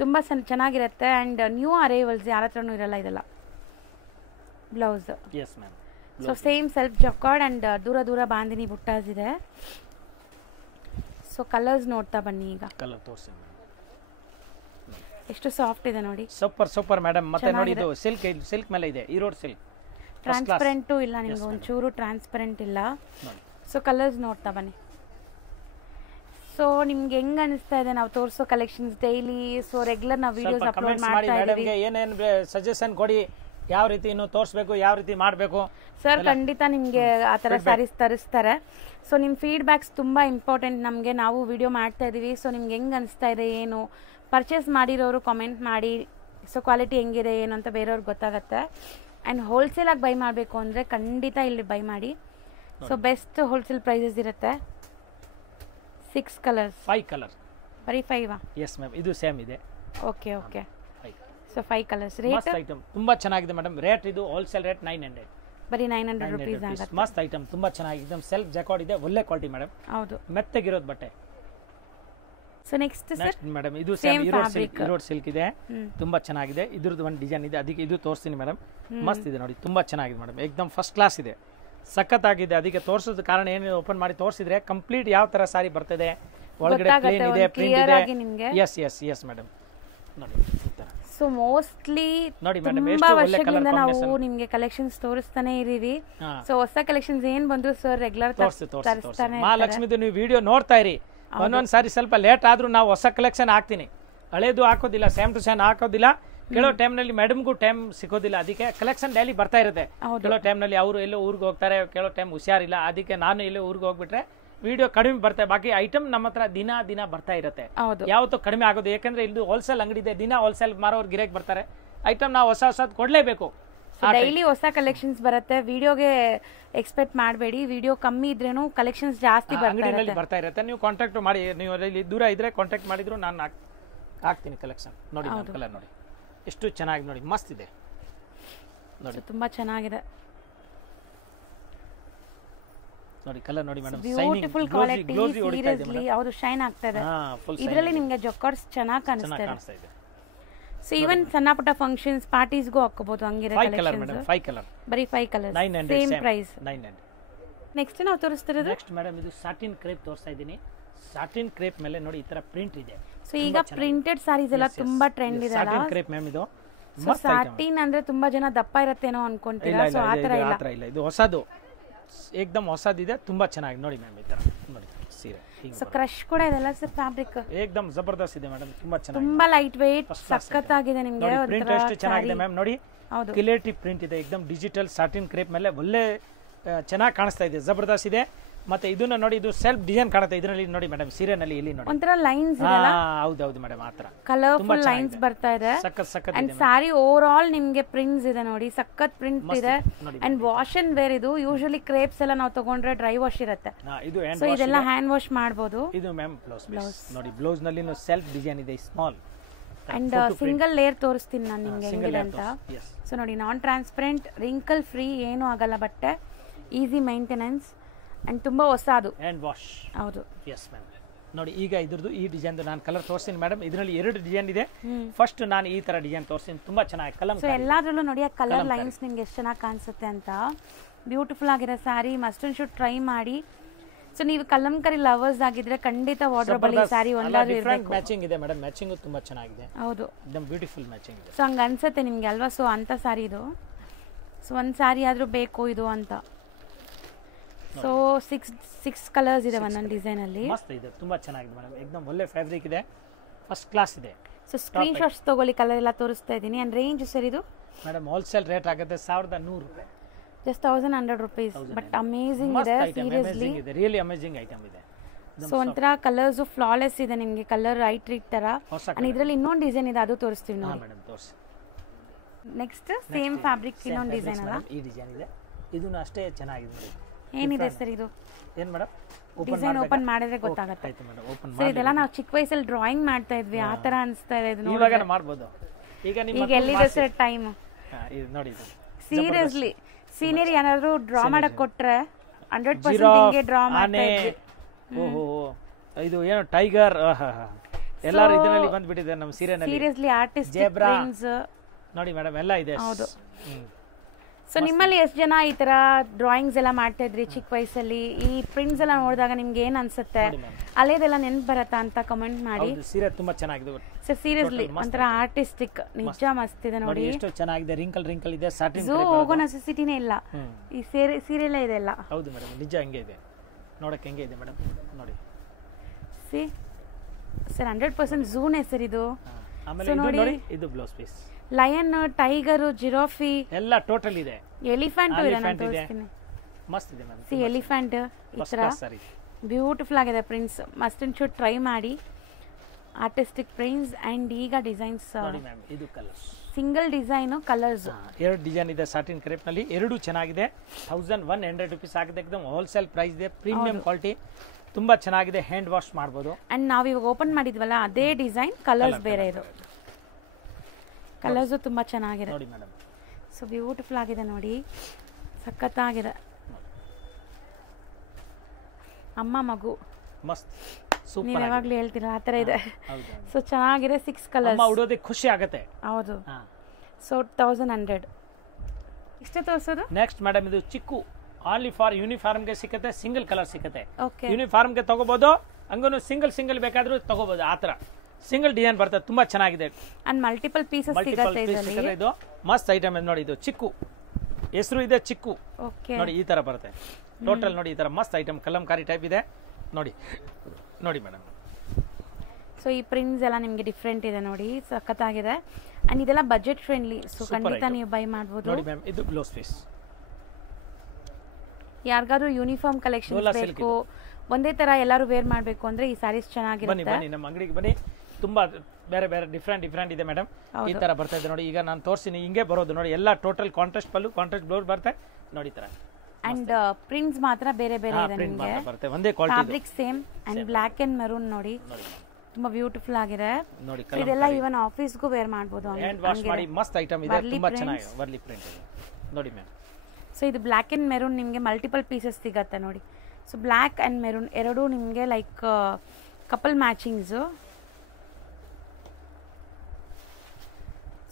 ತುಂಬ ಚೆನ್ನಾಗಿರುತ್ತೆ. ಆ್ಯಂಡ್ ನ್ಯೂ ಅರೈವಲ್ಸ್ ಯಾರ ಹತ್ರನೂ ಇರಲ್ಲ ಇದೆಲ್ಲ. Blouse so same self jacquard and ದೂರ ಬಾಂದಿನಿ ಬುಟ್ಟಾಸ್ ಇದೆ. ಸೊ ಕಲರ್ಸ್ ನೋಡ್ತಾ ಬನ್ನಿ. ಈಗ ಕಲರ್ ತೋರಿಸಿ, ಎಷ್ಟು ಸಾಫ್ಟ್ ಇದೆ ನೋಡಿ, ಸೂಪರ್ ಮೇಡಮ್. ಮತ್ತೆ ನೋಡಿ ಇದು ಸಿಲ್ಕ್ ಮೇಲೆ ಇದೆ, ಈರೋಡ್ ಸಿಲ್ಕ್. ಟ್ರಾನ್ಸ್ಪರೆಂಟು ಇಲ್ಲ ನಿಮ್ಗೆ, ಒಂಚೂರು ಟ್ರಾನ್ಸ್ಪರೆಂಟ್ ಇಲ್ಲ. ಸೊ ಕಲರ್ಸ್ ನೋಡ್ತಾ ಬನ್ನಿ. ಸೊ ನಿಮ್ಗೆ ಹೆಂಗ್ ಅನಿಸ್ತಾ ಇದೆ ನಾವು ತೋರಿಸೋ ಕಲೆಕ್ಷನ್ಸ್ ಡೈಲಿ? ಸೊ ರೆಗ್ಯುಲರ್ ನಾವು ವಿಡಿಯೋಸ್ ಅಪ್ಲೋಡ್ ಮಾಡ್ತಾ ಇದೀವಿ. ಏನೇನು ಸಜೆಷನ್ ಕೊಡಿ, ಯಾವ ರೀತಿ ಇನ್ನು ತೋರಿಸಬೇಕು, ಯಾವ ರೀತಿ ಮಾಡಬೇಕು. ಸರ್ ಖಂಡಿತ ನಿಮಗೆ ಆ ಥರ ಸ್ಯಾರೀಸ್ ತರಿಸ್ತಾರೆ. ಸೊ ನಿಮ್ಮ ಫೀಡ್ಬ್ಯಾಕ್ಸ್ ತುಂಬ ಇಂಪಾರ್ಟೆಂಟ್ ನಮಗೆ. ನಾವು ವಿಡಿಯೋ ಮಾಡ್ತಾ ಇದ್ದೀವಿ. ಸೊ ನಿಮ್ಗೆ ಹೆಂಗೆ ಅನಿಸ್ತಾ ಇದೆ, ಏನು ಪರ್ಚೇಸ್ ಮಾಡಿರೋರು ಕಾಮೆಂಟ್ ಮಾಡಿ. ಸೊ ಕ್ವಾಲಿಟಿ ಹೆಂಗಿದೆ ಏನು ಅಂತ ಬೇರೆಯವ್ರಿಗೆ ಗೊತ್ತಾಗುತ್ತೆ. ಆ್ಯಂಡ್ ಹೋಲ್ಸೇಲಾಗಿ ಬೈ ಮಾಡಬೇಕು ಅಂದರೆ ಖಂಡಿತ ಇಲ್ಲಿ ಬೈ ಮಾಡಿ. ಸೊ ಬೆಸ್ಟ್ ಹೋಲ್ಸೇಲ್ ಪ್ರೈಸಸ್ ಇರುತ್ತೆ. 6 ಕಲರ್ಸ್, 5 ಕಲರ್, ಬರೀ 5? ಎಸ್ ಮ್ಯಾಮ್, ಇದು ಸೇಮ್ ಇದೆ. Okay. So 5 colours. Rate item ತುಂಬಾ ಚೆನ್ನಾಗಿದೆ ಮೇಡಮ್. ರೇಟ್ ಇದು ಹೋಲ್ಸೇಲ್ ರೇಟ್ 900, ಬರೀ 900 ರೂಪೀಸ್ ಆಗುತ್ತೆ. ಮಸ್ತ್ ಐಟಮ್, ತುಂಬಾ ಚೆನ್ನಾಗಿದೆ. ಸೆಲ್ಫ್ ಜಾಕಾರ್ಡ್ ಇದೆ, ಒಳ್ಳೆ ಕ್ವಾಲಿಟಿ ಮೇಡಮ್. ಹೌದು, ಮೆತ್ತಗಿರೋದು ಬಟ್ಟೆ. ಸೊ ನೆಕ್ಸ್ಟ್ ಸರ್ ಮೇಡಮ್, ಇದು ಸೇಮ್ ಈರೋಡ್ ಸಿಲ್ಕ್ ಇದೆ, ತುಂಬಾ ಚೆನ್ನಾಗಿದೆ. ಇದ್ರದ್ದು ಒಂದು ಡಿಸೈನ್ ಇದೆ, ಅದಕ್ಕೆ ಇದು ತೋರಿಸ್ತೀನಿ ಮೇಡಮ್. ಮಸ್ತ್ ಇದೆ ನೋಡಿ, ತುಂಬಾ ಚೆನ್ನಾಗಿದೆ ಮೇಡಮ್, ಎಕ್ದಮ್ ಫಸ್ಟ್ ಕ್ಲಾಸ್ ಇದೆ, ಸಖತ್ತಾಗಿದೆ. ಅದಕ್ಕೆ ತೋರಿಸೋದ ಕಾರಣ ಏನು, ಓಪನ್ ಮಾಡಿ ತೋರಿಸಿದ್ರೆ ಕಂಪ್ಲೀಟ್ ಯಾವ ತರ ಸಾರಿ ಬರ್ತದೆ, ಒಳಗಡೆ ಪ್ಲೇನ್ ಇದೆ, ಪ್ರಿಂಟ್ ಇದೆ. ಎಸ್ ಮೇಡಮ್ ನೋಡಿ. ಸೊ ಮೋಸ್ಟ್ಲಿ ತುಂಬಾ ವರ್ಷಗಳಿಂದ ನಾವು ನಿಮ್ಗೆ ಕಲೆಕ್ಷನ್ಸ್ ತೋರಿಸ್ತಾನೆ ಇದೀವಿ. ಸೊ ಹೊಸ ಕಲೆಕ್ಷನ್ಸ್ ಏನ್ ಬಂದ್ರು ಸರ್ ರೆಗ್ಯುಲರ್ ತರಿಸ್ತಾನೆ. ಮಹಾಲಕ್ಷ್ಮಿದು ನೀವು ವಿಡಿಯೋ ನೋಡ್ತಾ ಇರಿ, ಒಂದೊಂದು ಸಾರಿ ಸ್ವಲ್ಪ ಲೇಟ್ ಆದ್ರೂ ನಾವು ಹೊಸ ಕಲೆಕ್ಷನ್ ಹಾಕ್ತೀನಿ, ಹಳೇದು ಹಾಕೋದಿಲ್ಲ, ಸೇಮ್ ಟು ಸೇಮ್ ಹಾಕೋದಿಲ್ಲ. ಕೆಲವು ಟೈಮ್ನಲ್ಲಿ ಮೇಡಮ್ಗೂ ಟೈಮ್ ಸಿಗೋದಿಲ್ಲ, ಅದಕ್ಕೆ ಕಲೆಕ್ಷನ್ ಡೈಲಿ ಬರ್ತಾ ಇರುತ್ತೆ. ಕೆಲವು ಟೈಮ್ನಲ್ಲಿ ಅವರು ಎಲ್ಲೋ ಊರಿಗೆ ಹೋಗ್ತಾರೆ, ಕೆಲವು ಟೈಮ್ ಹುಷಾರಿಲ್ಲ, ಅದಕ್ಕೆ ನಾನು ಎಲ್ಲೋ ಊರಿಗೆ ಹೋಗ್ಬಿಟ್ರೆ ವಿಡಿಯೋ ಕಡಿಮೆ ಬರ್ತಾರೆ. ಬಾಕಿ ಐಟಮ್ ನಮ್ಮ ಹತ್ರ ದಿನ ಬರ್ತಾ ಇರುತ್ತೆ, ಯಾವತ್ತೂ ಕಡಿಮೆ ಆಗೋದು. ಯಾಕಂದ್ರೆ ಇದು ಹೋಲ್ಸೇಲ್ ಅಂಗಡಿ ಇದೆ, ದಿನ ಹೋಲ್ಸೇಲ್ ಮಾರೋರು ಗಿರಾಕಿ ಬರ್ತಾರೆ. ಐಟಮ್ ನಾವು ಹೊಸದು ಕೊಡ್ಲೇಬೇಕು. ಡೈಲಿ ಹೊಸ ಕಲೆಕ್ಷನ್ಸ್ ಬರುತ್ತೆ, ವಿಡಿಯೋಗೆ ಎಕ್ಸ್ಪೆಕ್ಟ್ ಮಾಡಬೇಡಿ. ವಿಡಿಯೋ ಕಮ್ಮಿ ಇದ್ರೇನು ಕಲೆಕ್ಷನ್ಸ್ ಜಾಸ್ತಿ ಬರ್ತಾ ಇರುತ್ತೆ. ನೀವು ಕಾಂಟ್ಯಾಕ್ಟ್ ಮಾಡಿ, ನೀವು ಇಲ್ಲಿ ದೂರ ಇದ್ರೆ ಕಾಂಟ್ಯಾಕ್ಟ್ ಮಾಡಿದ್ರು ನಾನು ಹಾಕ್ತೀನಿ ಕಲೆಕ್ಷನ್. ನೋಡಿ ಕಲರ್ ನೋಡಿ ಎಷ್ಟು ಚೆನ್ನಾಗಿ, ನೋಡಿ ಮಸ್ತ್ ಇದೆ ನೋಡಿ, ತುಂಬಾ ಚೆನ್ನಾಗಿದೆ ನೋಡಿ ಕಲರ್ ನೋಡಿ ಮೇಡಮ್. ಬ್ಯೂಟಿಫುಲ್ ಕ್ವಾಲಿಟಿ, ಸೀರಿಯಸ್ಲಿ ಹೌದು ಶೈನ್ ಆಗ್ತಾ ಇದೆ. ಇದರಲ್ಲಿ ನಿಮಗೆ ಜೊಕಾರ್ಡ್ಸ್ ಚೆನ್ನಾಗಿ ಕಾಣಿಸ್ತಾ ಇದೆ. ಸೊ ಈವನ್ ಸಣ್ಣ ಪುಟ್ಟ ಫಂಕ್ಷನ್ಸ್ ಪಾರ್ಟೀಸ್ಗೂ ಹಾಕೋಬಹುದು. ಹಂಗಿರೋ ಕಲೆಕ್ಷನ್ಸ್ 5 ಕಲರ್, ಬರೀ 5 ಕಲರ್ಸ್, ಸೇಮ್ ಪ್ರೈಸ್. 900. ನೆಕ್ಸ್ಟ್ ನಾವು ತೋರಿಸ್ತಿರೋದು ನೆಕ್ಸ್ಟ್ ಮೇಡಮ್ ಇದು ಸಾಟಿನ್ ಕ್ರೇಪ್ ತೋರಿಸ್ತಾ ಇದ್ದೀನಿ. ಸಾಟಿನ್ ಕ್ರೇಪ್ ಮೇಲೆ ನೋಡಿ ಈ ತರ ಪ್ರಿಂಟ್ ಇದೆ. ಸೊ ಈಗ ಪ್ರಿಂಟೆಡ್ ಸಾರೀಸ್ ಎಲ್ಲ ತುಂಬಾ ಟ್ರೆಂಡ್ ಇದೆ ಅಲ್ಲ. ಸಾಟಿನ್ ಕ್ರೇಪ್ ಮ್ಯಾಮ್ ಇದು. ಸೊ ಸಾಟಿನ್ ಅಂದ್ರೆ ತುಂಬಾ ಜನ ದಪ್ಪ ಇರುತ್ತೇನೋ ಅನ್ಕೊಂತೀರಾ, ಸೊ ಆ ತರ ಇಲ್ಲ. ಇದು ಹೊಸದು, ಏಕದಮ್ ಹೊಸದಿದೆ, ತುಂಬಾ ಚೆನ್ನಾಗಿ ನೋಡಿ ಮ್ಯಾಮ್. ಈ ತರ ನೋಡಿ ಸೀರೆ. ಸೊ ಕ್ರಶ್ ಕೂಡ ಇದೆಲ್ಲ ಸರ್ ಫ್ಯಾಬ್ರಿಕ್ ಏಕದಮ್ ಜಬರ್ದಸ್ತ್ ಇದೆ ಮೇಡಮ್, ತುಂಬಾ ಚೆನ್ನಾಗಿ, ತುಂಬಾ ಲೈಟ್ ವೇಟ್, ಸಖತ್ತಾಗಿದೆ. ನಿಮಗೆ ಪ್ರಿಂಟ್ ಎಷ್ಟು ಚೆನ್ನಾಗಿದೆ ಮ್ಯಾಮ್ ನೋಡಿ. ಕ್ಲಿಯರಿಟಿ ಪ್ರಿಂಟ್ ಇದೆ, ಏಕದಮ್ ಡಿಜಿಟಲ್ ಸಾಟಿನ್ ಕ್ರೇಪ್ ಮೇಲೆ ಒಳ್ಳೆ ಚೆನ್ನಾಗಿ ಕಾಣಿಸ್ತಾ ಇದೆ, ಜಬರ್ದಸ್ತ್ ಇದೆ. ಮತ್ತೆ ಇದನ್ನ ನೋಡಿ, ಇದು ಸೆಲ್ಫ್ ಡಿಸೈನ್ ಕಾಣುತ್ತೆ ಇದರಲ್ಲಿ ನೋಡಿ ಮೇಡಮ್. ಸೀರೆನಲ್ಲಿ ಇಲ್ಲಿ ನೋಡಿ ಒಂಥರ ಲೈನ್ಸ್ ಇದೆಲ್ಲ. ಹೌದು ಮೇಡಮ್, ಆತರ ಕಲರ್ಫುಲ್ ಲೈನ್ಸ್ ಬರ್ತಾ ಇದೆ. ಸಖತ್ ಅಂಡ್ ಸಾರಿ ಓವರ್ ಆಲ್ ನಿಮ್ಗೆ ಪ್ರಿಂಟ್ಸ್ ಇದೆ ನೋಡಿ, ಸಖತ್ ಪ್ರಿಂಟ್ ಇದೆ. ಅಂಡ್ ವಾಶ್ ಅಂಡ್ ವೇರ್ ಇದು. ಯೂಶುವಲಿ ಕ್ರೇಪ್ಸ್ ಎಲ್ಲ ನಾವು ತಗೊಂಡ್ರೆ ಡ್ರೈ ವಾಶ್ ಇರುತ್ತೆ, ಸೊ ಇದೆಲ್ಲ ಹ್ಯಾಂಡ್ ವಾಶ್ ಮಾಡಬಹುದು. ಇದು ಮ್ಯಾಮ್ ಬ್ಲೌಸ್ ನೋಡಿ, ಬ್ಲೌಸ್ ನಲ್ಲಿ ಸೆಲ್ಫ್ ಡಿಸೈನ್ ಇದೆ, ಸ್ಮಾಲ್. ಅಂಡ್ ಸಿಂಗಲ್ ಲೇಯರ್ ತೋರಿಸ್ತೀನಿ ನಾನು ನಿಮ್ಗೆ ಹೆಂಗಿದೆ ಅಂತ. ಸೊ ನೋಡಿ, ನಾನ್ ಟ್ರಾನ್ಸ್ಪರೆಂಟ್, ರಿಂಕಲ್ ಫ್ರೀ, ಏನು ಆಗಲ್ಲ ಬಟ್ಟೆ, ಈಸಿ ಮೇಂಟೆನೆನ್ಸ್ ಅಂಡ್ ತುಂಬಾ ಹೊಸದು ಹ್ಯಾಂಡ್ ವಾಶ್. ಹೌದು, ಎಸ್ ಮ್ಯಾಮ್. ನೋಡಿ ಈಗ ಇದ್ರದ್ದು ಈ ಡಿಸೈನ್ ನಾನು ಕಲರ್ ತೋರಿಸ್ತೀನಿ ಮೇಡಮ್. ಇದರಲ್ಲಿ 2 ಡಿಸೈನ್ ಇದೆ. ಫಸ್ಟ್ ನಾನು ಈ ತರ ಡಿಸೈನ್ ತೋರಿಸ್ತೀನಿ, ತುಂಬಾ ಚೆನ್ನಾಗಿ ಕಲರ್. ಸೊ ಎಲ್ಲಾದ್ರಲ್ಲೂ ನೋಡಿ ಆ ಕಲರ್ ಲೈನ್ಸ್ ನಿಮ್ಗೆ ಎಷ್ಟು ಚೆನ್ನಾಗಿ ಕಾಣಿಸುತ್ತೆ ಅಂತ. ಬ್ಯೂಟಿಫುಲ್ ಆಗಿರೋ sari, must and should try ಮಾಡಿ. ಸೊ ನೀವು ಕಲಂಕರಿ ಲವರ್ಸ್ ಆಗಿದ್ರೆ ಖಂಡಿತ ವಾರ್ಡ್ರೋಬ್ ಅಲ್ಲಿ ಸ್ಯಾರಿ ಒಂದಾದ್ರೂ ಇರಬೇಕು. ಮ್ಯಾಚಿಂಗ್ ಇದೆ ಮೇಡಮ್, ಮ್ಯಾಚಿಂಗ್ ತುಂಬಾ ಚೆನ್ನಾಗಿದೆ. ಹೌದು, एकदम ಬ್ಯೂಟಿಫುಲ್ ಮ್ಯಾಚಿಂಗ್ ಇದೆ. ಸೊ ಹಂಗ ಅನ್ಸುತ್ತೆ ನಿಮ್ಗೆ ಅಲ್ವಾ. ಸೊ ಅಂತ ಸ್ಯಾರಿ ಇದು. ಸೊ ಒಂದು ಸ್ಯಾರಿ ಆದ್ರೂ ಬೇಕು ಇದು ಅಂತ. ಸೊ 6 ಕಲರ್ಸ್ ಇದೆ ಒಂದೊಂದು ಡಿಸೈನ್ ಅಲ್ಲಿ. ಮಸ್ತ್ ಇದೆ, ತುಂಬಾ ಚೆನ್ನಾಗಿದೆ ಮೇಡಮ್, एकदम ಒಳ್ಳೆ ಫ್ಯಾಬ್ರಿಕ್ ಇದೆ, ಫಸ್ಟ್ ಕ್ಲಾಸ್ ಇದೆ. ಸೊ ಸ್ಕ್ರೀನ್ ಶಾಟ್ಸ್ ತಗೊಳ್ಳಿ, ಕಲರ್ ಎಲ್ಲ ತೋರಿಸ್ತಾ ಇದ್ದೀನಿ. ಅಂಡ್ ರೇಂಜ್ ಸರ್ ಇದು ಮೇಡಮ್ ಹೋಲ್ಸೇಲ್ ರೇಟ್ ಆಗುತ್ತೆ 1100 ರೂಪಾಯಿ, ಜಸ್ಟ್ 1100 ರೂಪೀಸ್. ಬಟ್ ಅಮೇಜಿಂಗ್ ಇದೆ, ಸೀರಿಯಸ್ಲಿ ರಿಯಲಿ ಅಮೇಜಿಂಗ್ ಐಟಮ್ ಇದೆ. ಸೊ ಒಂಥರ ಕಲರ್ಸ್ ಫ್ಲಾಲೆಸ್ ಇದೆ ನಿಮಗೆ, ಕಲರ್ ಐ ಟ್ರೀಟ್ ತರ. ಅಂಡ್ ಇದರಲ್ಲಿ ಇನ್ನೊಂದು ಡಿಸೈನ್ ಇದೆ, ಅದು ತೋರಿಸ್ತೀವಿ ನೋಡಿ. ಮೇಡಮ್ ತೋರಿಸಿ. ನೆಕ್ಸ್ಟ್ ಸೇಮ್ ಫ್ಯಾಬ್ರಿಕ್ ಇನ್ನೊಂದು ಡಿಸೈನ್ ಅಲ್ಲ, ಈ ಡಿಸೈನ್ ಇದೆ, ಇದನ್ನು ಅಷ್ಟೇ ಚೆನ್ನಾಗಿದೆ ನೋಡಿ. ಏನಿದೆ ಸರ್ ಇದು? ಏನು ಮೇಡಮ್? ಡಿಸೈನ್ ಓಪನ್ ಮಾಡಿದ್ರೆ ಗೊತ್ತಾಗುತ್ತೆ. ಸರ್ ಇದೆಲ್ಲ ನಾವು ಚಿಕ್ಕ ವಯಸ್ಸಲ್ಲಿ ಡ್ರಾಯಿಂಗ್ ಮಾಡ್ತಾ ಇದ್ವಿ, ಆ ತರ ಅನಿಸ್ತಾ ಇದೆ ಇದು. ಇವಾಗ ಮಾಡ್ಬೋದು. ಈಗ ಎಲ್ಲಿದೆ ಸರ್ ಟೈಮ್? ನೋಡಿ ಸೀರಿಯಸ್ಲಿ ಸೀನಿಯರ್ ಏನಾದ್ರು ಡ್ರಾ ಮಾಡಕ್ ಕೊಟ್ರೆ 100% ಹಿಂಗೆ ಡ್ರಾ ಮಾಡ್ತಾ ಇದ್ವಿ. ಓಹೋ, ಇದು ಏನು ಟೈಗರ್ ಎಲ್ಲಾರು ಇದರಲ್ಲಿ ಬಂದ್ಬಿಟ್ಟಿದೆ ನಮ್ಮ ಸೀರೆನಲ್ಲಿ. ಸೀರಿಯಸ್ಲಿ ಆರ್ಟಿಸ್ಟಿಕ್ ಪ್ರಿಂಟ್ಸ್ ನೋಡಿ ಮೇಡಮ್, ಎಲ್ಲ ಇದೆ. ಹೌದು. ಸೊ ನಿಮ್ಮಲ್ಲಿ ಎಷ್ಟು ಜನ ಈ ತರ ಡ್ರಾಯಿಂಗ್ಸ್ ಎಲ್ಲ ಮಾಡ್ತಾ ಇದ್ರಿ ಚಿಕ್ಕ ವಯಸ್ಸಲ್ಲಿ? ಈ ಪ್ರಿಂಟ್ಸ್ ಎಲ್ಲ ನೋಡಿದಾಗ ನಿಮ್ಗೆ ಏನ್ ಅನ್ಸುತ್ತೆ? ಅಲ್ಲೇದೆಲ್ಲ ನೆನ್ಪು ಬರತ್ತಾ ಅಂತ ಕಮೆಂಟ್ ಮಾಡಿ. ಸೀರೆ ತುಂಬಾ ಚೆನ್ನಾಗಿದೆ ಸರ್, ಸೀರಿಯಸ್ಲಿ ಒಂಥರ ಆರ್ಟಿಸ್ಟಿಕ್, ನಿಜ ಮಸ್ತ್ ಇದೆ ನೋಡಿ. ಎಷ್ಟು ಚೆನ್ನಾಗಿದೆ, ರಿಂಕಲ್ ಇದೆ, ಸಾಟಿನ್ ಝೂ ಹೋಗೋ ನೆಸೆಸಿಟಿನೇ ಇಲ್ಲ, ಈ ಸೀರೆಲ್ಲ ಇದೆ ಎಲ್ಲ. ಹೌದು ಮೇಡಮ್, ನಿಜ ಹಂಗೆ ಇದೆ, ನೋಡಕ್ಕೆ ಹೆಂಗೆ ಇದೆ ಮೇಡಮ್ ನೋಡಿ. ಸಿ ಸರ್ 100% ಝೂನೇ ಸರ್ ಇದು. ಆಮೇಲೆ ನೋಡಿ, ಇದು ಬ್ಲೌಸ್ ಪೀಸ್. ಲಯನ್, ಟೈಗರ್, ಜಿರಾಫಿ ಎಲ್ಲ ಟೋಟಲ್ ಇದೆ. ಎಲಿಫೆಂಟ್ ಇದೆ, ನಾನು ತೋರಿಸ್ತೀನಿ. ಮಸ್ತ್ ಇದೆ ಮ್ಯಾಮ್. ಸಿ ಎಲಿಫೆಂಟ್ ಈ ತರ ಬ್ಯೂಟಿಫುಲ್ ಆಗಿದೆ prints. Must and should try ಮಾಡಿ, ಆರ್ಟಿಸ್ಟಿಕ್ ಪ್ರಿಂಟ್ಸ್. ಅಂಡ್ ಈಗ ಡಿಸೈನ್ಸ್ ನೋಡಿ ಮ್ಯಾಮ್, ಇದು colours, single design, colours 2 design ಇದೆ ಸಾಟಿನ್ ಕ್ರೇಪ್ ನಲ್ಲಿ. 2 ಚೆನ್ನಾಗಿದೆ, 1100 ರೂಪೀಸ್ ಆಗಿದೆ. एकदम ಹೋಲ್ಸೇಲ್ ಪ್ರೈಸ್ ಇದೆ, ಪ್ರೀಮಿಯಂ ಕ್ವಾಲಿಟಿ, ತುಂಬಾ ಚೆನ್ನಾಗಿದೆ, ಹ್ಯಾಂಡ್ ವಾಶ್ ಮಾಡಬಹುದು. ಅಂಡ್ ನಾವು ಇವಾಗ ಓಪನ್ ಮಾಡಿದ್ವಲ್ಲ ಅದೇ ಡಿಸೈನ್, ಕಲರ್ಸ್ ಬೇರೆ ಇದು. ಕಲರ್ಸ್ ತುಂಬಾ ಚೆನ್ನಾಗಿದೆ ನೋಡಿ ಮೇಡಮ್. ಸೊ ಬ್ಯೂಟಿಫುಲ್ ಆಗಿದೆ ನೋಡಿ, ಸಖತ್ತಾಗಿದೆ. ಅಮ್ಮ ಮಗು ಮಸ್ತ್ ಸೂಪರ್, ನೀವು ಯಾವಾಗ್ಲೂ ಹೇಳ್ತೀರಾ ಆ ತರ ಇದೆ. ಸೊ ಚೆನ್ನಾಗಿದೆ, 6 ಕಲರ್ಸ್. ಅಮ್ಮ ಉಡೋದಕ್ಕೆ ಖುಷಿ ಆಗುತ್ತೆ. ಹೌದು. ಸೊ 1100 ಇಷ್ಟೇ ತೋರಿಸೋದು. ನೆಕ್ಸ್ಟ್ ಮೇಡಮ್, ಇದು ಚಿಕ್ಕು, ಆನ್ಲಿ ಫಾರ್ ಯೂನಿಫಾರ್ಮ್ ಗೆ ಸಿಗುತ್ತೆ, ಸಿಂಗಲ್ ಕಲರ್ ಸಿಗುತ್ತೆ. ಓಕೆ, ಯೂನಿಫಾರ್ಮ್ ಗೆ ತಗೋಬಹುದು, ಹಂಗೂ ಸಿಂಗಲ್ ಬೇಕಾದ್ರೂ ತಗೋಬಹುದು. ಆತರ ಸಿಂಗಲ್ ಡಿಸೈನ್ ಬರ್ತದೆ, ತುಂಬಾ ಚೆನ್ನಾಗಿದೆ. ಅಂಡ್ ಮಲ್ಟಿಪಲ್ ಪೀಸಸ್ ಸಿಗುತ್ತೆ ಇದರಲ್ಲಿ. ಇದು ಮಸ್ತ್ ಐಟಮ್ ನೋಡಿ, ಇದು ಚಿಕ್ಕು, ಹೆಸರು ಇದೆ ಚಿಕ್ಕು. ಓಕೆ, ನೋಡಿ ಈ ತರ ಬರುತ್ತೆ ಟೋಟಲ್. ನೋಡಿ ಈ ತರ ಮಸ್ತ್ ಐಟಮ್, ಕಲಂಕಾರಿ ಟೈಪ್ ಇದೆ ನೋಡಿ. ನೋಡಿ ಮೇಡಮ್. ಸೊ ಈ ಪ್ರಿಂಟ್ಸ್ ಎಲ್ಲ ನಿಮಗೆ ಡಿಫ್ರೆಂಟ್ ಇದೆ ನೋಡಿ, ಸಖತ್ತಾಗಿದೆ. ಅಂಡ್ ಇದೆಲ್ಲ ಬಜೆಟ್ ಫ್ರೆಂಡ್ಲಿ, ಸೊ ಖಂಡಿತ ನೀವು ಬೈ ಮಾಡ್ಬೋದು. ನೋಡಿ ಮ್ಯಾಮ್, ಇದು ಬ್ಲೌಸ್ ಪೀಸ್. ಯಾರಿಗಾದ್ರೂ ಯೂನಿಫಾರ್ಮ್ ಕಲೆಕ್ಷನ್ ಬೇಕು, ಒಂದೇ ತರ ಎಲ್ಲರೂ ವೇರ್ ಮಾಡಬೇಕು ಅಂದ್ರೆ ಈ ಸ್ಯಾರೀಸ್ ಚೆನ್ನಾಗಿರುತ್ತೆ. ಬನ್ನಿ ನಮ್ಮ ಅಂಗಡಿಗೆ ಬನ್ನಿ, ತುಂಬಾ ಬೇರೆ ಬೇರೆ ಡಿಫ್ರೆಂಟ್ ಇದೆ ಮೇಡಮ್. ಈ ತರ ಬರ್ತಾ ಇದೆ ನೋಡಿ, ಈಗ ನಾನು ತೋರಿಸ್ತೀನಿ ಹಿಂಗೆ ಬರೋದು ನೋಡಿ. ಎಲ್ಲ ಟೋಟಲ್ ಕಾಂಟ್ರಾಸ್ಟ್ ಪಲ್ಲು, ಕಾಂಟ್ರಾಸ್ಟ್ ಬ್ಲೌಸ್ ಬರುತ್ತೆ ನೋಡಿ ತರ. ಅಂಡ್ ಪ್ರಿಂಟ್ಸ್ ಮಾತ್ರ ಬೇರೆ ಬೇರೆ ಇದೆ ನಿಮಗೆ, ಒಂದೇ quality, fabric same. And black and maroon ನೋಡಿ, ತುಂಬಾ ಬ್ಯೂಟಿಫುಲ್ ಆಗಿದೆ ನೋಡಿ. ಇದೆಲ್ಲ ಈವನ್ ಆಫೀಸ್ಗೂ ವೇರ್ ಮಾಡಬಹುದು. ಹ್ಯಾಂಡ್ ವಾಶ್ ಮಾಡಿ ಮಸ್ತ್ ಐಟಮ್ ಇದೆ, ತುಂಬಾ ಚೆನ್ನಾಗಿದೆ. ವರ್ಲಿ ಪ್ರಿಂಟ್ ಇದೆ ನೋಡಿ ಮ್ಯಾಮ್. ಸೊ ಇದು ಬ್ಲಾಕ್ ಅಂಡ್ ಮೆರೂನ್ ನಿಮಗೆ ಮಲ್ಟಿಪಲ್ ಪೀಸಸ್ ಸಿಗತ್ತೆ ನೋಡಿ. ಸೊ ಬ್ಲಾಕ್ ಅಂಡ್ ಮೆರೂನ್ ಎರಡೂ ನಿಮಗೆ ಲೈಕ್ ಕಪಲ್ ಮ್ಯಾಚಿಂಗ್ಸು.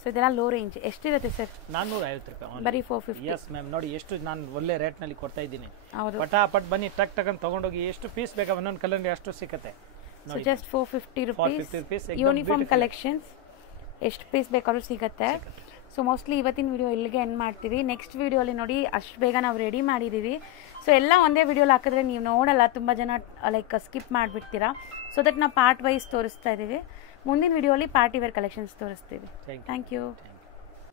ಸೊ ಇದೆಲ್ಲ ಲೋ ರೇಂಜ್. ಎಷ್ಟಿರುತ್ತೆ ಸರ್? 450 ರೂಪಾಯಿ, ಬರೀ 450. Yes ma'am. ನೋಡಿ ಎಷ್ಟು ನಾನು ಒಳ್ಳೆ ರೇಟ್ ನಲ್ಲಿ ಕೊಡ್ತಾ ಇದ್ದೀನಿ. ಹೌದು, ಪಟಾಪಟ್ ಬನ್ನಿ, ಟಕ್ ಟಕ್ ತಗೊಂಡೋಗಿ. ಎಷ್ಟು ಪೀಸ್ ಬೇಕಾ ಒಂದೊಂದು ಕಲರ್ ಅಷ್ಟು ಸಿಗುತ್ತೆ. So just 450 rupees uniform collections. ಎಷ್ಟು ಪೀಸ್ ಬೇಕಾದ್ರೂ ಸಿಗುತ್ತೆ. ಸೊ ಮೋಸ್ಟ್ಲಿ ಇವತ್ತಿನ ವಿಡಿಯೋ ಇಲ್ಲಿಗೆ ಎಂಡ್ ಮಾಡ್ತೀವಿ. ನೆಕ್ಸ್ಟ್ ವಿಡಿಯೋಲಿ ನೋಡಿ ಅಷ್ಟು ಬೇಗ ನಾವು ರೆಡಿ ಮಾಡಿದ್ದೀವಿ. ಸೊ ಎಲ್ಲ ಒಂದೇ ವಿಡಿಯೋಲಿ ಹಾಕಿದ್ರೆ ನೀವು ನೋಡಲ್ಲ, ತುಂಬ ಜನ ಲೈಕ್ ಸ್ಕಿಪ್ ಮಾಡಿಬಿಡ್ತೀರಾ. ಸೊ ದಟ್ ನಾವು ಪಾರ್ಟ್ ವೈಸ್ ತೋರಿಸ್ತಾ ಇದ್ದೀವಿ. ಮುಂದಿನ ವಿಡಿಯೋಲಿ ಪಾರ್ಟಿ ವೇರ್ ಕಲೆಕ್ಷನ್ಸ್ ತೋರಿಸ್ತೀವಿ. Thank you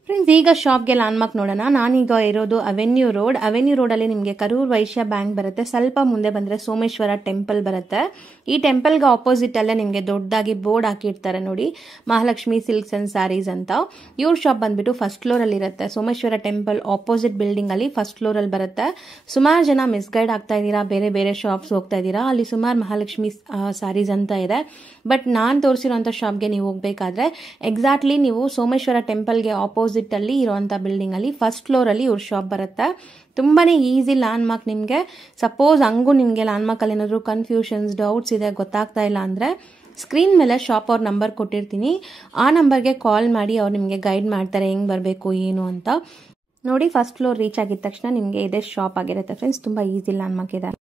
friends. ಈಗ ಶಾಪ್ಗೆ ಲ್ಯಾಂಡ್ಮಾರ್ಕ್ ನೋಡೋಣ. ನಾನೀಗ ಇರೋದು ಅವೆನ್ಯೂ ರೋಡಲ್ಲಿ ನಿಮಗೆ ಕರೂರ್ ವೈಶ್ಯ ಬ್ಯಾಂಕ್ ಬರುತ್ತೆ. ಸ್ವಲ್ಪ ಮುಂದೆ ಬಂದರೆ ಸೋಮೇಶ್ವರ ಟೆಂಪಲ್ ಬರುತ್ತೆ. ಈ ಟೆಂಪಲ್ಗೆ ಆಪೋಸಿಟ್ ಅಲ್ಲೇ ನಿಮಗೆ ದೊಡ್ಡದಾಗಿ ಬೋರ್ಡ್ ಹಾಕಿರ್ತಾರೆ ನೋಡಿ, ಮಹಾಲಕ್ಷ್ಮಿ ಸಿಲ್ಕ್ಸ್ ಅಂಡ್ ಸ್ಯಾರೀಸ್ ಅಂತ. ಇವ್ರ ಶಾಪ್ ಬಂದ್ಬಿಟ್ಟು ಫಸ್ಟ್ ಫ್ಲೋರಲ್ಲಿ ಇರುತ್ತೆ. ಸೋಮೇಶ್ವರ ಟೆಂಪಲ್ ಆಪೋಸಿಟ್ ಬಿಲ್ಡಿಂಗ್ ಅಲ್ಲಿ ಫಸ್ಟ್ ಫ್ಲೋರಲ್ಲಿ ಬರುತ್ತೆ. ಸುಮಾರು ಜನ ಮಿಸ್ಗೈಡ್ ಆಗ್ತಾ ಇದ್ದೀರಾ, ಬೇರೆ ಬೇರೆ ಶಾಪ್ಸ್ ಹೋಗ್ತಾ ಇದ್ದೀರಾ. ಅಲ್ಲಿ ಸುಮಾರು ಮಹಾಲಕ್ಷ್ಮಿ ಸ್ಯಾರೀಸ್ ಅಂತ ಇದೆ. ಬಟ್ ನಾನು ತೋರಿಸಿರೋಂಥ ಶಾಪ್ಗೆ ನೀವು ಹೋಗ್ಬೇಕಾದ್ರೆ ಎಕ್ಸಾಕ್ಟ್ಲಿ ನೀವು ಸೋಮೇಶ್ವರ ಟೆಂಪಲ್ಗೆ ಆಪೋಸಿಟ್ ಅಲ್ಲಿ ಇರುವಂತ ಬಿಲ್ಡಿಂಗ್ ಅಲ್ಲಿ ಫಸ್ಟ್ ಫ್ಲೋರ್ ಅಲ್ಲಿ ಇವ್ರ ಶಾಪ್ ಬರುತ್ತೆ. ತುಂಬಾನೇ ಈಸಿ ಲ್ಯಾಂಡ್ಮಾರ್ಕ್. ನಿಮಗೆ ಸಪೋಸ್ ಹಂಗೂ ನಿಮಗೆ ಲ್ಯಾಂಡ್ಮಾರ್ಕ್ ಅಲ್ಲಿ ಏನಾದ್ರು ಕನ್ಫ್ಯೂಷನ್ಸ್, ಡೌಟ್ಸ್ ಇದೆ, ಗೊತ್ತಾಗ್ತಾ ಇಲ್ಲ ಅಂದ್ರೆ ಸ್ಕ್ರೀನ್ ಮೇಲೆ ಶಾಪ್ ಅವ್ರ ನಂಬರ್ ಕೊಟ್ಟಿರ್ತೀನಿ. ಆ ನಂಬರ್ಗೆ ಕಾಲ್ ಮಾಡಿ ಅವ್ರು ನಿಮಗೆ ಗೈಡ್ ಮಾಡ್ತಾರೆ ಹೆಂಗ್ ಬರಬೇಕು ಏನು ಅಂತ. ನೋಡಿ, ಫಸ್ಟ್ ಫ್ಲೋರ್ ರೀಚ್ ಆಗಿದ ತಕ್ಷಣ ನಿಮಗೆ ಇದೇ ಶಾಪ್ ಆಗಿರುತ್ತೆ ಫ್ರೆಂಡ್ಸ್. ತುಂಬಾ ಈಸಿ ಲ್ಯಾಂಡ್ಮಾರ್ಕ್ ಇದೆ.